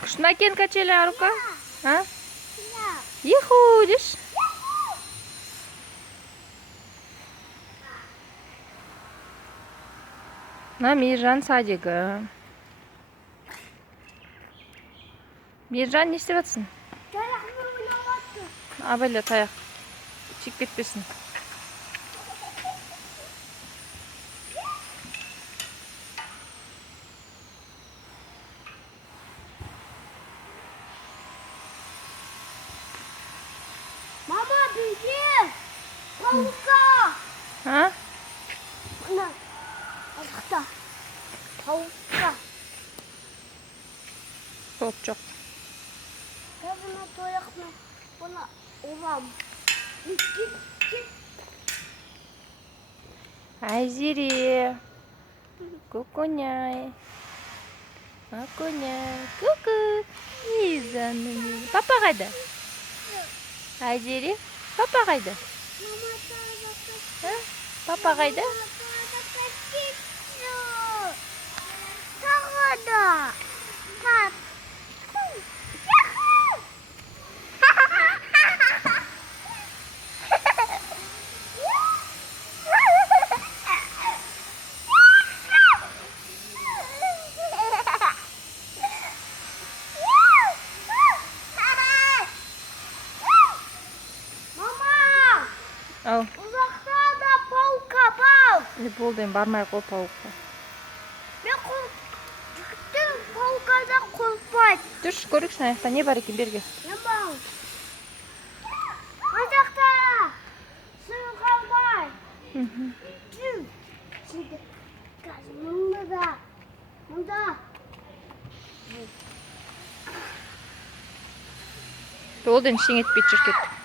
Кушна кен качели Арука? А? Иху, деш? На Мейіржан садигі. Мейіржан не істеп жатсың? Таяқпен ойнап жатыр. Абайлы таяқ. Тиіп кетпесін. Мама, бізде паука. А? Мына астықта паука. Топ жоқ. Қазір мына таяқпен бұны ұрам. Кет. Айзере. Кукуняй. Акуняй. Ку-ку. Изаным. Папа қайда? Айзере. Папа қайда? Мама, А? Папа қайда? Тағы да. Тат. Ау. Ұзақта да паука бар. Не болды, енді бармай қой пауыққа. Мен қорқыттым, паукада қорқпайды. Жүрші, көрейікші аяқта не бар екен берге. Не бар? Ұзақта сырға бар. Жүр. Şimdi қазір мұнда. Болды, ештеңе етпейді, жүр кет.